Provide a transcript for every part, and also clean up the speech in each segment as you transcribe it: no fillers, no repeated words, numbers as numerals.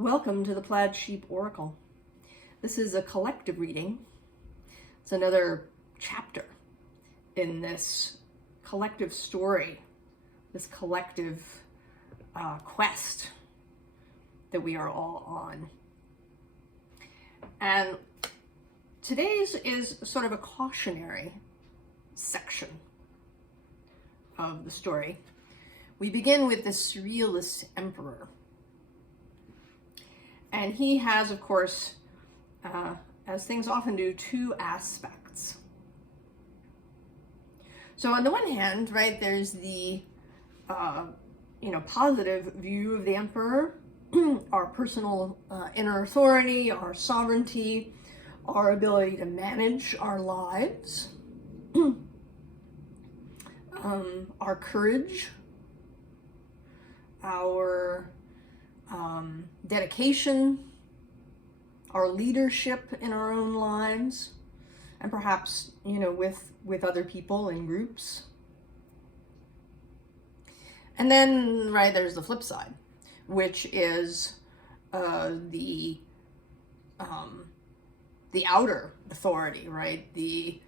Welcome to the Plaid Sheep Oracle. This is a collective reading. It's another chapter in this collective story, this collective quest that we are all on. And today's is sort of a cautionary section of the story. We begin with the Surrealist Emperor. And he has, of course, as things often do, two aspects. So on the one hand, right, there's the, positive view of the emperor, our personal inner authority, our sovereignty, our ability to manage our lives, our courage, our dedication, our leadership in our own lives, and perhaps, with other people in groups. And then, right, there's the flip side, which is the outer authority, right? The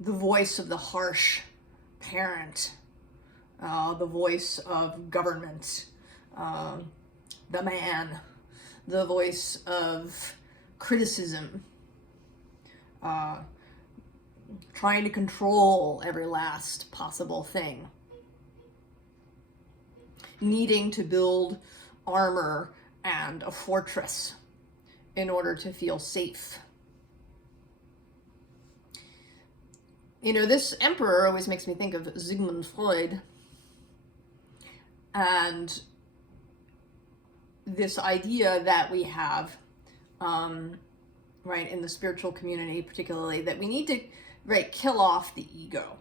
voice of the harsh parent, the voice of government, the man, the voice of criticism, trying to control every last possible thing, needing to build armor and a fortress in order to feel safe. This emperor always makes me think of Sigmund Freud and this idea that we have, right, in the spiritual community particularly, that we need to, right, kill off the ego.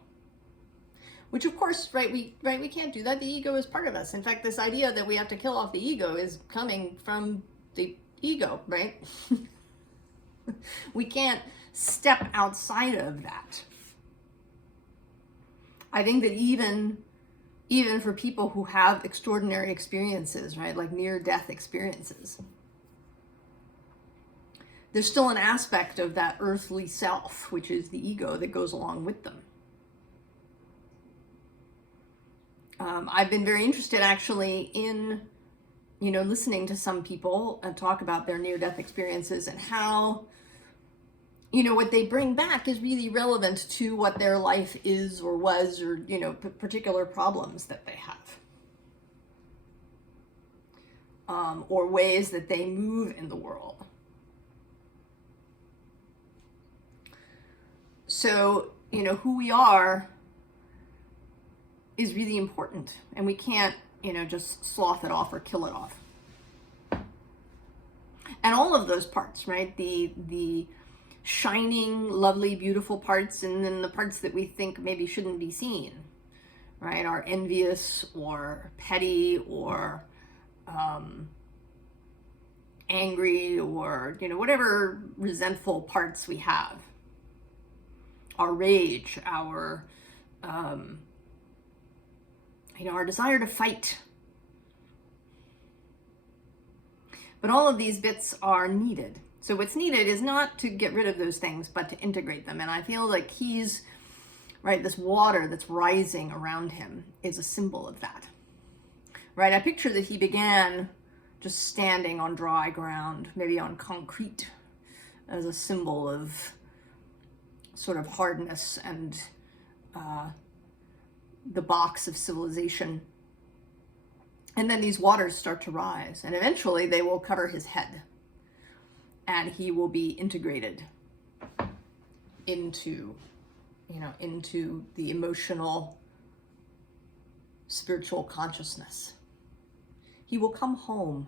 Which, of course, we can't do that. The ego is part of us. In fact, this idea that we have to kill off the ego is coming from the ego, right? We can't step outside of that. I think that even for people who have extraordinary experiences, right, like near-death experiences, there's still an aspect of that earthly self, which is the ego, that goes along with them. I've been very interested actually in, listening to some people talk about their near-death experiences and how, what they bring back is really relevant to what their life is or was, or, particular problems that they have. Or ways that they move in the world. So, who we are is really important, and we can't, just slough it off or kill it off. And all of those parts, right? The shining, lovely, beautiful parts, and then the parts that we think maybe shouldn't be seen, right? Are envious or petty or angry or, whatever resentful parts we have. Our rage, our desire to fight. But all of these bits are needed. So what's needed is not to get rid of those things, but to integrate them. And I feel like he's, right, this water that's rising around him is a symbol of that. Right, I picture that he began just standing on dry ground, maybe on concrete, as a symbol of sort of hardness and the box of civilization. And then these waters start to rise, and eventually they will cover his head, and he will be integrated into the emotional, spiritual consciousness. He will come home.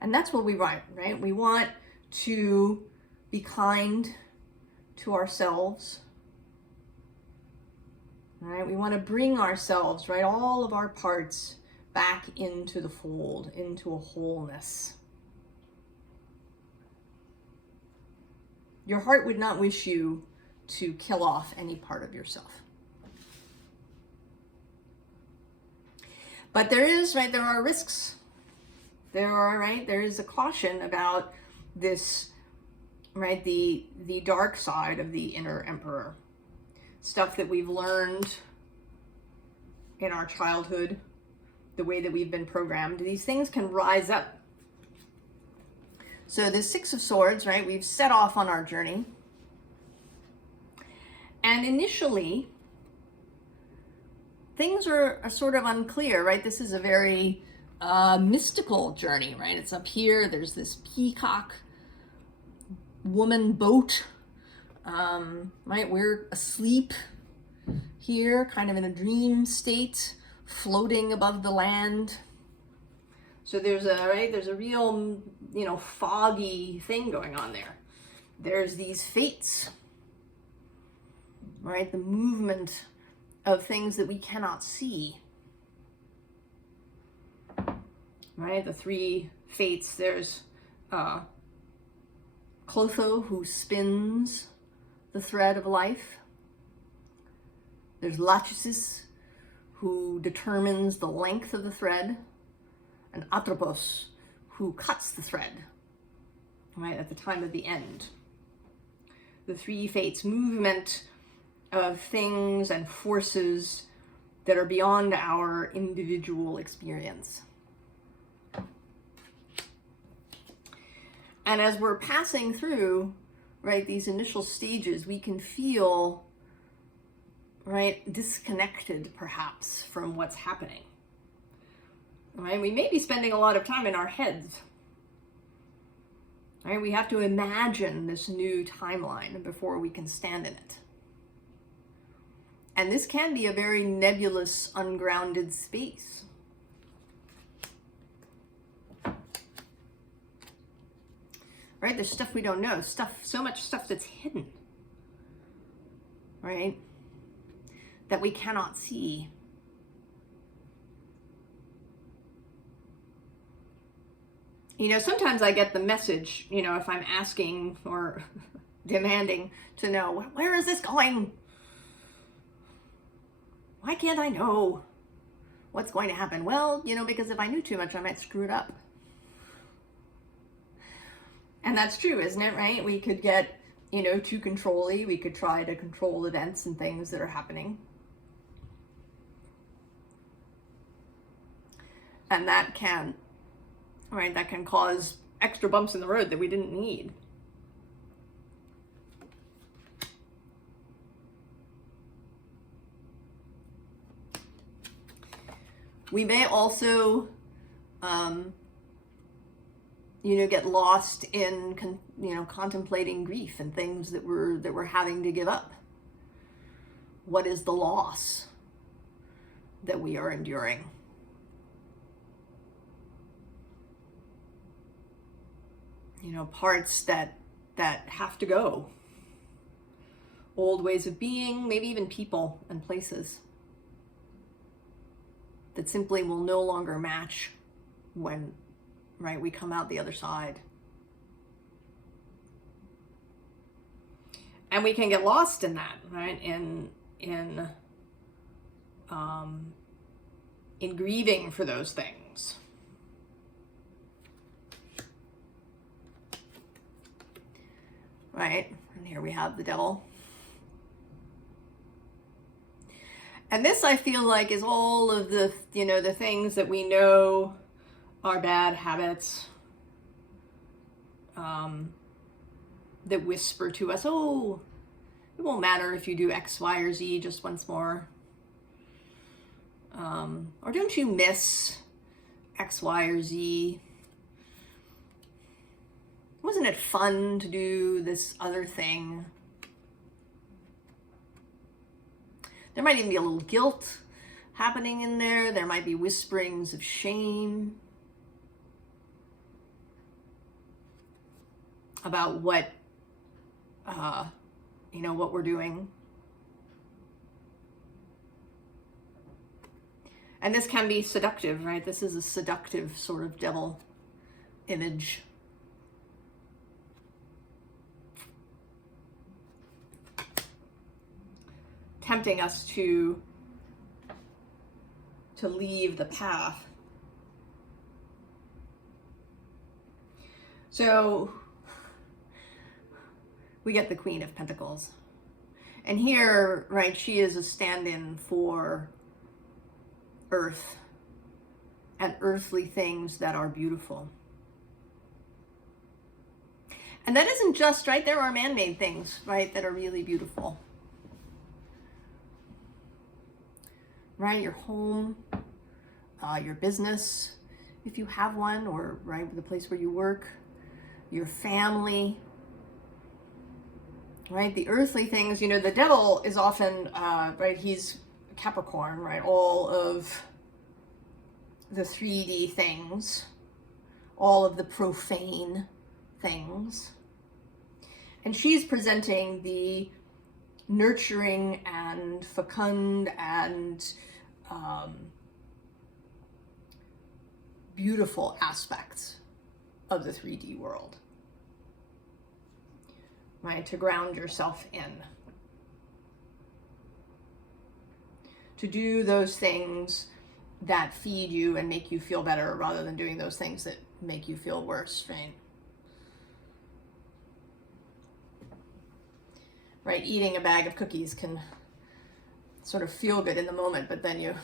And that's what we want, right? We want to be kind to ourselves. Right? We want to bring ourselves, right, all of our parts back into the fold, into a wholeness. Your heart would not wish you to kill off any part of yourself. But there is, right, there are risks. There is a caution about this, right, the dark side of the inner emperor. Stuff that we've learned in our childhood, the way that we've been programmed. These things can rise up. So the Six of Swords, right, we've set off on our journey. And initially, things are sort of unclear, right? This is a very mystical journey, right? It's up here. There's this peacock woman boat, right? We're asleep here, kind of in a dream state, floating above the land. So there's a real, foggy thing going on there. There's these fates, right? The movement of things that we cannot see. Right, the three fates. There's Clotho, who spins the thread of life. There's Lachesis, who determines the length of the thread. And Atropos, who cuts the thread, right, at the time of the end. The three fates, movement of things and forces that are beyond our individual experience. And as we're passing through, right, these initial stages, we can feel, right, disconnected perhaps from what's happening. Right? We may be spending a lot of time in our heads. Right? We have to imagine this new timeline before we can stand in it. And this can be a very nebulous, ungrounded space. Right? There's stuff we don't know, so much stuff that's hidden, right? That we cannot see. Sometimes I get the message, if I'm asking or demanding to know, where is this going? Why can't I know what's going to happen? Well, because if I knew too much, I might screw it up. And that's true, isn't it, right? We could get, too control-y. We could try to control events and things that are happening. And that can cause extra bumps in the road that we didn't need. We may also, get lost in, contemplating grief and things that we're having to give up. What is the loss that we are enduring? Parts that have to go. Old ways of being, maybe even people and places that simply will no longer match when, right, we come out the other side. And we can get lost in that, right? In grieving for those things. Right? And here we have the devil. And this, I feel like, is all of the, the things that we know are bad habits, that whisper to us, oh, it won't matter if you do X, Y, or Z just once more. Or don't you miss X, Y, or Z? Wasn't it fun to do this other thing? There might even be a little guilt happening in there. There might be whisperings of shame about what, what we're doing. And this can be seductive, right? This is a seductive sort of devil image. Tempting us to to leave the path. So we get the Queen of Pentacles. And here, right, she is a stand-in for earth and earthly things that are beautiful. And that isn't just, right, there are man-made things, right, that are really beautiful. Right, your home, your business, if you have one, or right, the place where you work, your family, right, the earthly things. You know, the devil is often, right, he's Capricorn, right, all of the 3D things, all of the profane things. And she's presenting the nurturing and fecund and beautiful aspects of the 3D world, right? To ground yourself in. To do those things that feed you and make you feel better rather than doing those things that make you feel worse, right? Right, eating a bag of cookies can sort of feel good in the moment, but then you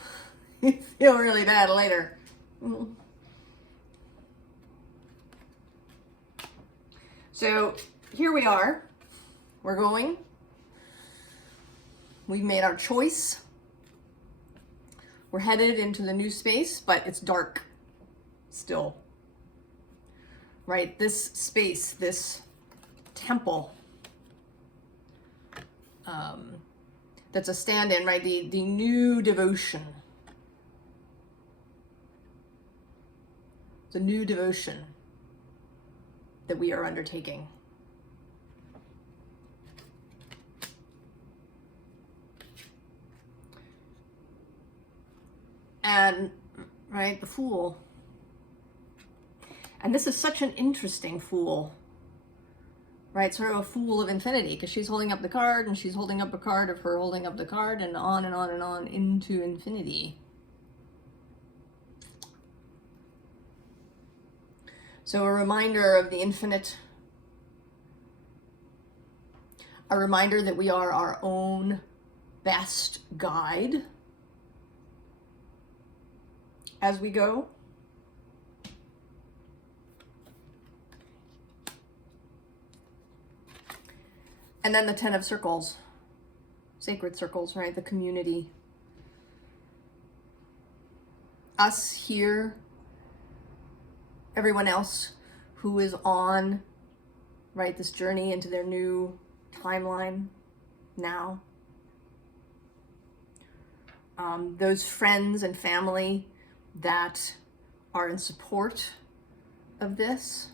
feel really bad later. So here we are. We're going. We've made our choice. We're headed into the new space, but it's dark still. Right, this space, this temple, that's a stand-in, right? The new devotion. The new devotion that we are undertaking. And, right, the Fool. And this is such an interesting Fool. Right, sort of a Fool of infinity, because she's holding up the card and she's holding up a card of her holding up the card, and on and on and on into infinity. So a reminder of the infinite, a reminder that we are our own best guide as we go. And then the 10 of Circles, sacred circles, right? The community. Us here, everyone else who is on, right, this journey into their new timeline now. Those friends and family that are in support of this.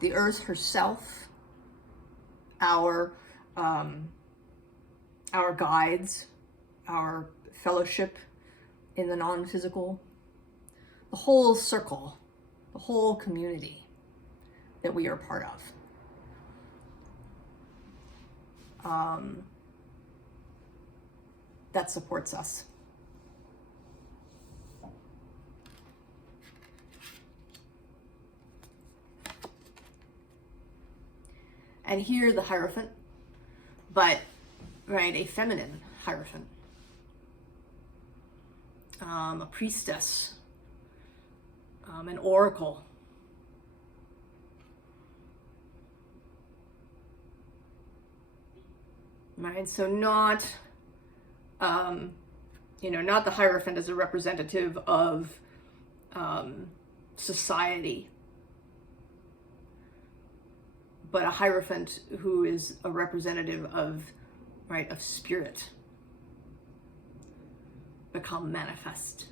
The earth herself. Our guides, our fellowship in the non-physical, the whole circle, the whole community that we are part of, that supports us. And here the Hierophant, but, right, a feminine Hierophant. A priestess, an oracle. Right, so not, not the Hierophant as a representative of society, but a Hierophant who is a representative of, right, of spirit become manifest.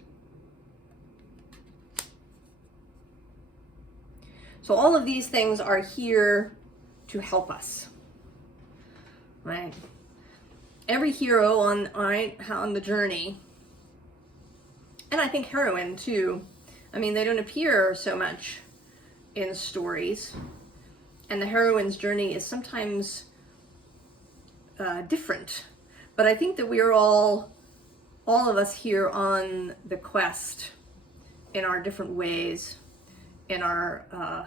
So all of these things are here to help us, right? Every hero on the journey, and I think heroine too. I mean, they don't appear so much in stories. And the heroine's journey is sometimes different. But I think that we are all all of us here on the quest in our different ways, in our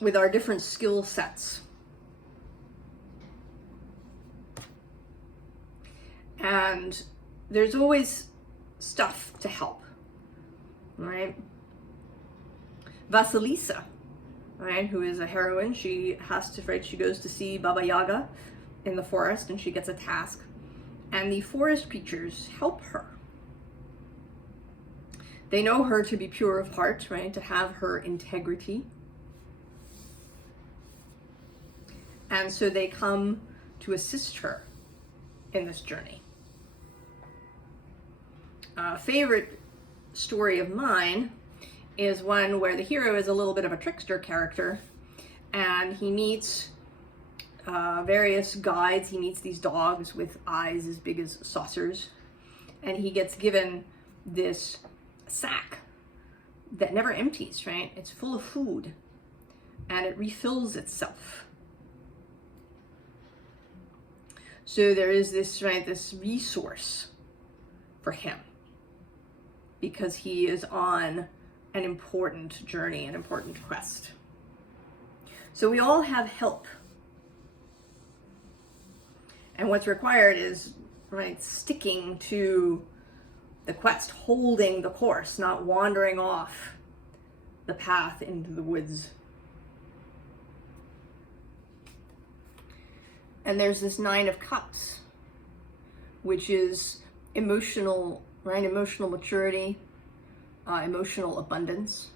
with our different skill sets. And there's always stuff to help, right? Vasilisa, right, who is a heroine, she has to, right, she goes to see Baba Yaga in the forest and she gets a task. And the forest creatures help her. They know her to be pure of heart, right, to have her integrity. And so they come to assist her in this journey. A favorite story of mine is one where the hero is a little bit of a trickster character, and he meets various guides. He meets these dogs with eyes as big as saucers, and he gets given this sack that never empties, right? It's full of food, and it refills itself. So there is this, right, this resource for him, because he is on an important journey, an important quest. So we all have help. And what's required is, right, sticking to the quest, holding the course, not wandering off the path into the woods. And there's this 9 of Cups, which is emotional, right? Emotional maturity, emotional abundance,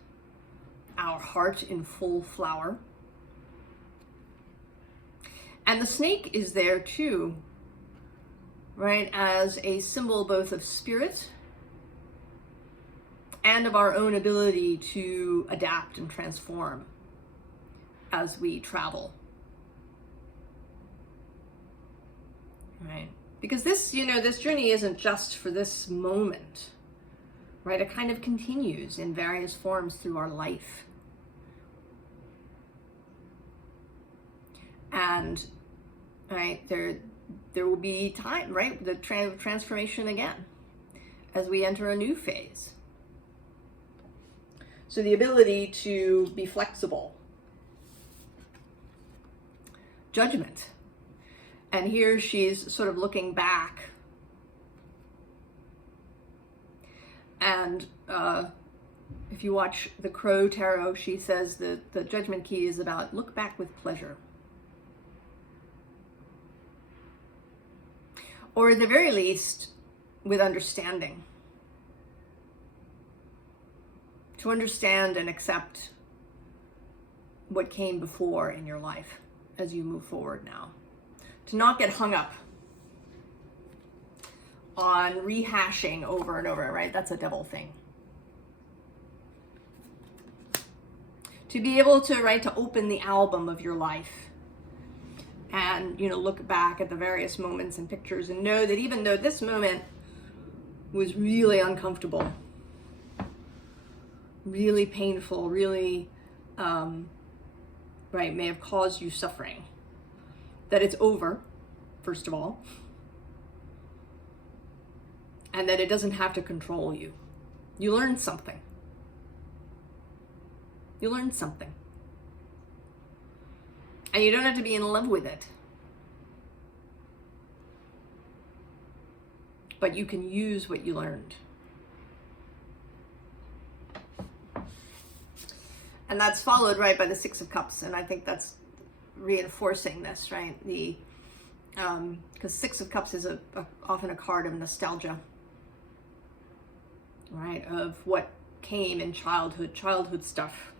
our heart in full flower. And the snake is there too, right? As a symbol both of spirit and of our own ability to adapt and transform as we travel. Right? Because this, you know, this journey isn't just for this moment, right? It kind of continues in various forms through our life. And, right, there will be time, right? The transformation again as we enter a new phase. So the ability to be flexible. Judgment. And here she's sort of looking back. And if you watch the Crow Tarot, she says that the Judgment key is about look back with pleasure. Or at the very least, with understanding. To understand and accept what came before in your life as you move forward now. To not get hung up on rehashing over and over, right? That's a devil thing. To be able to, right, to open the album of your life and, you know, look back at the various moments and pictures and know that even though this moment was really uncomfortable, really painful, really, right, may have caused you suffering, that it's over, first of all, and that it doesn't have to control you. You learned something. You learned something. And you don't have to be in love with it. But you can use what you learned. And that's followed, right, by the 6 of Cups. And I think that's reinforcing this, right? The because 6 of Cups is often a card of nostalgia, right? Of what came in childhood stuff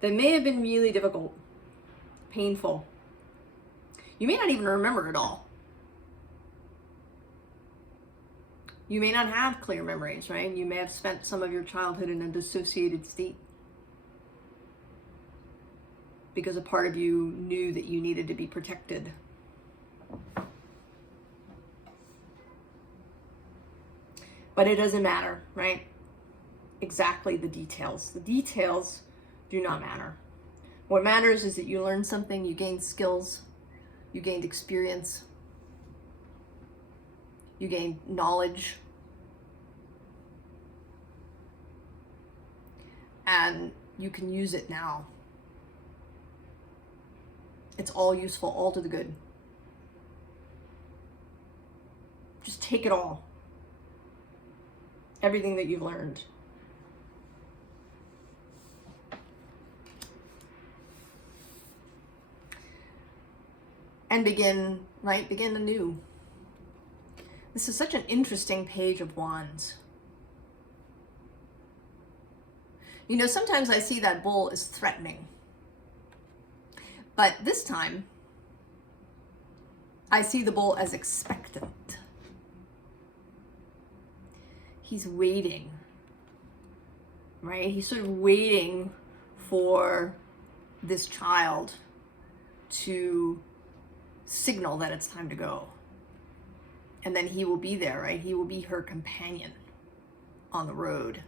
that may have been really difficult, painful. You may not even remember it all. You may not have clear memories, right? You may have spent some of your childhood in a dissociated state because a part of you knew that you needed to be protected. But it doesn't matter, right? Exactly the details. The details do not matter. What matters is that you learn something, you gain skills, You gained experience. You gained knowledge. And you can use it now. It's all useful, all to the good. Just take it all. Everything that you've learned. And begin, right? Begin anew. This is such an interesting page of wands. You know, sometimes I see that bull as threatening. But this time, I see the bull as expectant. He's waiting, right? He's sort of waiting for this child to signal that it's time to go. And then he will be there, right? He will be her companion on the road.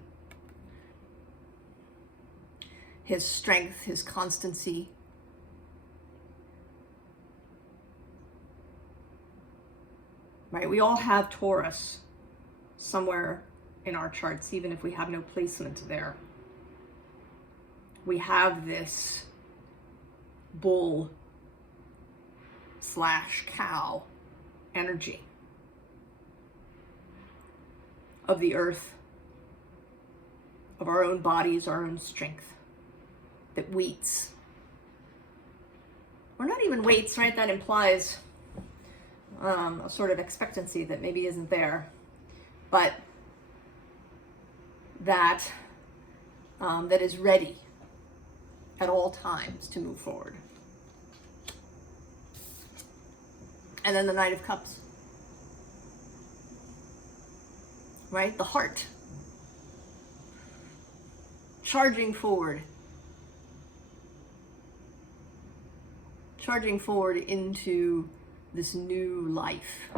His strength, his constancy. Right? We all have Taurus somewhere in our charts, even if we have no placement there. We have this bull / cow energy of the earth, of our own bodies, our own strength, that waits. Or not even waits, right? That implies a sort of expectancy that maybe isn't there, but that that is ready at all times to move forward. And then the Knight of Cups, right? The heart, charging forward into this new life.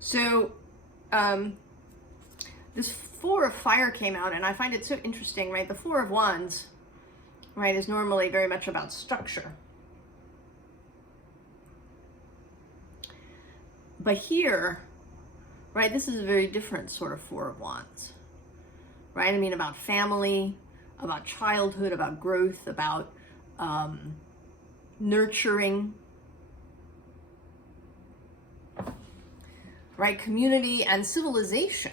So this Four of Fire came out, and I find it so interesting, right? The Four of Wands, right, is normally very much about structure. But here, right, this is a very different sort of Four of Wands, right? I mean, about family, about childhood, about growth, about nurturing, right? Community and civilization,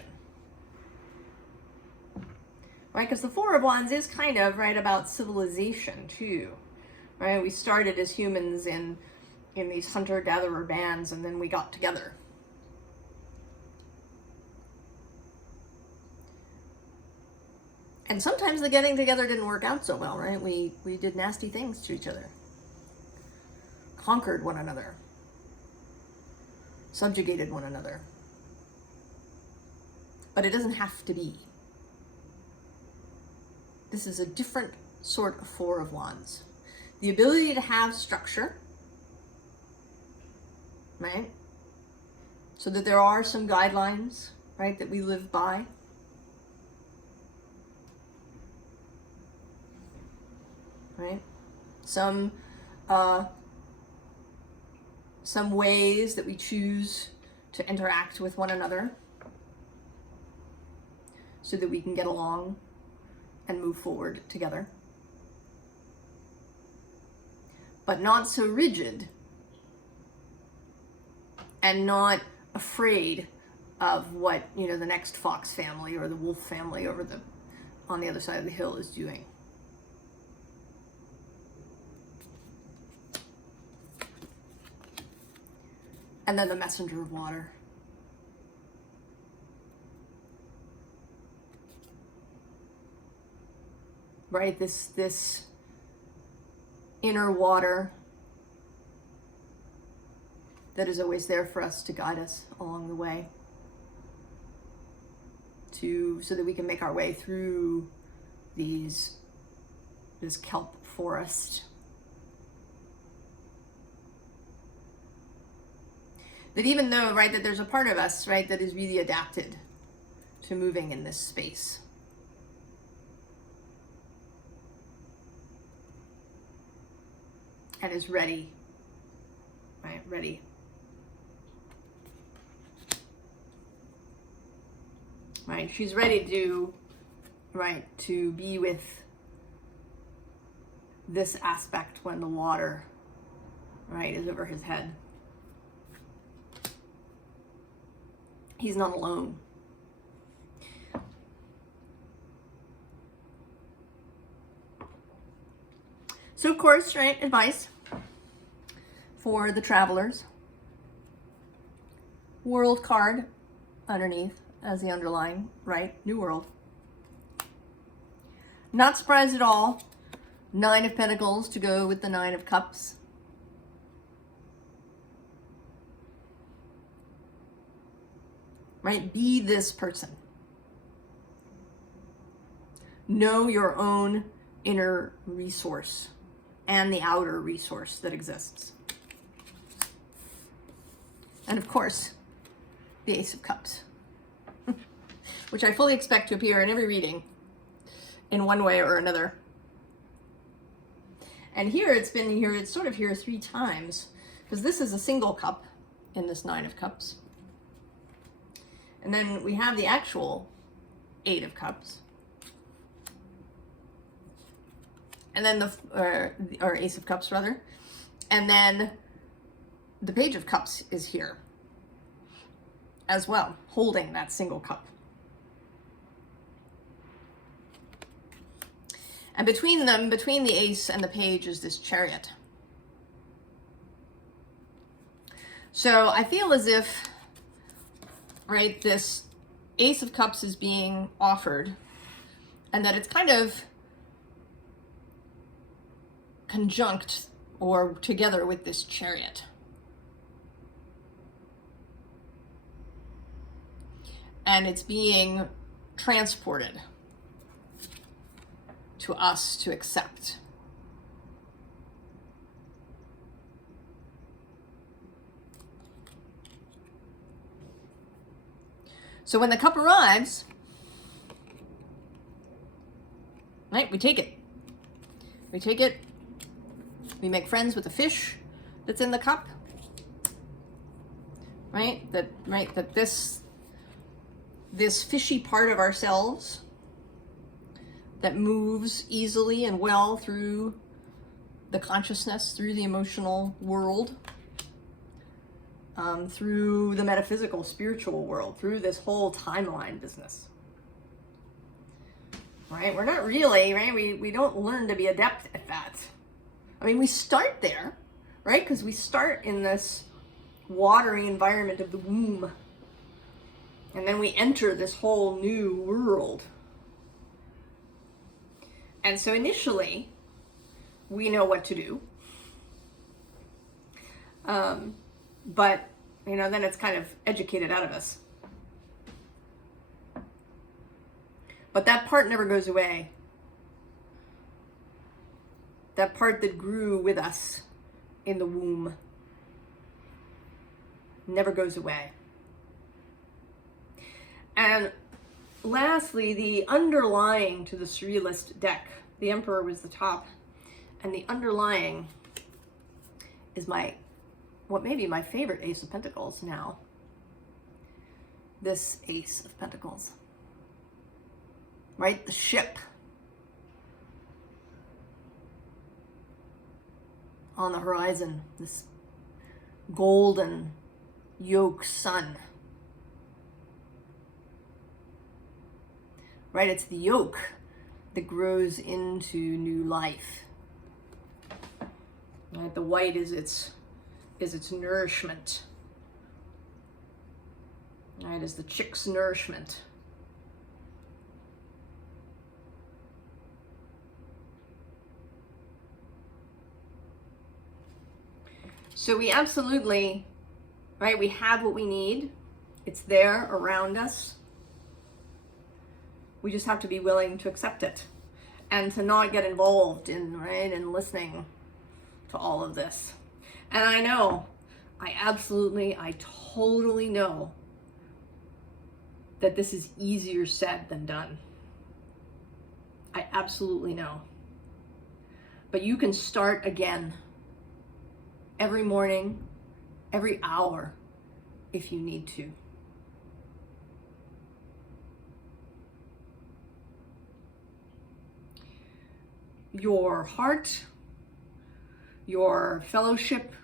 right? Because the Four of Wands is kind of, right, about civilization too, right? We started as humans in these hunter-gatherer bands, and then we got together. And sometimes the getting together didn't work out so well, right? We did nasty things to each other. Conquered one another. Subjugated one another. But it doesn't have to be. This is a different sort of Four of Wands. The ability to have structure, right? So that there are some guidelines, right, that we live by. Right? Some ways that we choose to interact with one another so that we can get along and move forward together. But not so rigid and not afraid of what, you know, the next fox family or the wolf family over on the other side of the hill is doing. And then the Messenger of Water. Right, this inner water that is always there for us to guide us along the way, so that we can make our way through this kelp forest. That even though, right, that there's a part of us, right, that is really adapted to moving in this space. and is ready, right? Ready. Right? She's ready to, right, to be with this aspect when the water, right, is over his head. He's not alone. So of course, right, advice for the travelers. World card underneath as the underlying, right? New World. Not surprised at all. 9 of Pentacles to go with the 9 of Cups. Right? Be this person. Know your own inner resource and the outer resource that exists. And of course, the Ace of Cups, which I fully expect to appear in every reading in one way or another. And here it's been here, it's sort of here 3 times, because this is a single cup in this 9 of Cups. And then we have the actual 8 of Cups. And then or Ace of Cups rather. And then the Page of Cups is here as well, holding that single cup. And between them, between the Ace and the Page, is this Chariot. So I feel as if, right, this Ace of Cups is being offered, and that it's kind of conjunct or together with this Chariot. And it's being transported to us to accept. So when the cup arrives, right, we take it. We take it. We make friends with the fish that's in the cup. Right? That this fishy part of ourselves that moves easily and well through the consciousness, through the emotional world, through the metaphysical, spiritual world, through this whole timeline business. Right? We're not really, right? We don't learn to be adept at that. I mean, we start there, right? Because we start in this watery environment of the womb. And then we enter this whole new world. And so initially, we know what to do. But, you know, then it's kind of educated out of us. But that part never goes away. That part that grew with us in the womb never goes away. And lastly, the underlying to the Surrealist deck, the Emperor was the top, and the underlying is what may be my favorite Ace of Pentacles now. This Ace of Pentacles. Right? The ship on the horizon, this golden yoke sun. Right? It's the yoke that grows into new life. Right? The white is its nourishment. Right? Is the chick's nourishment. So we absolutely, right, we have what we need. It's there around us. We just have to be willing to accept it and to not get involved in, right, in listening to all of this. And I know, I totally know that this is easier said than done. I absolutely know. But you can start again. every morning, every hour, if you need to. Your heart, your fellowship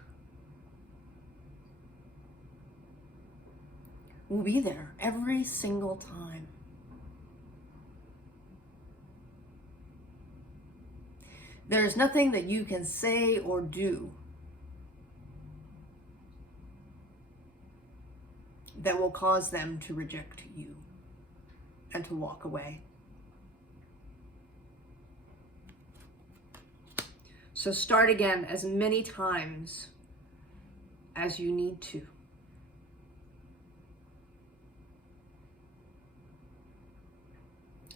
will be there every single time. There's nothing that you can say or do that will cause them to reject you and to walk away. So start again as many times as you need to.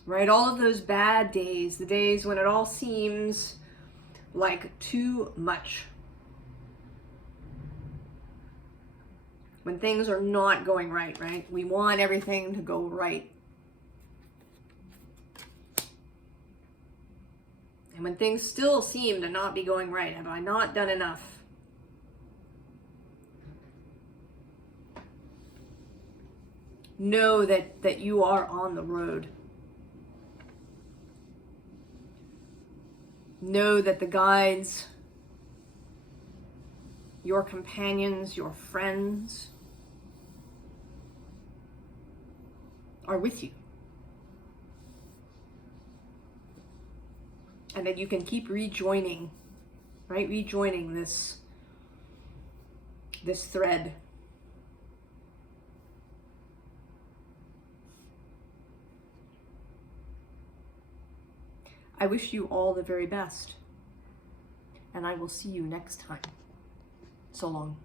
Right? All of those bad days, the days when it all seems like too much. When things are not going right, right? We want everything to go right. And when things still seem to not be going right, have I not done enough? Know that you are on the road. Know that the guides, your companions, your friends are with you. And that you can keep rejoining, right? Rejoining this thread. I wish you all the very best, and I will see you next time. So long.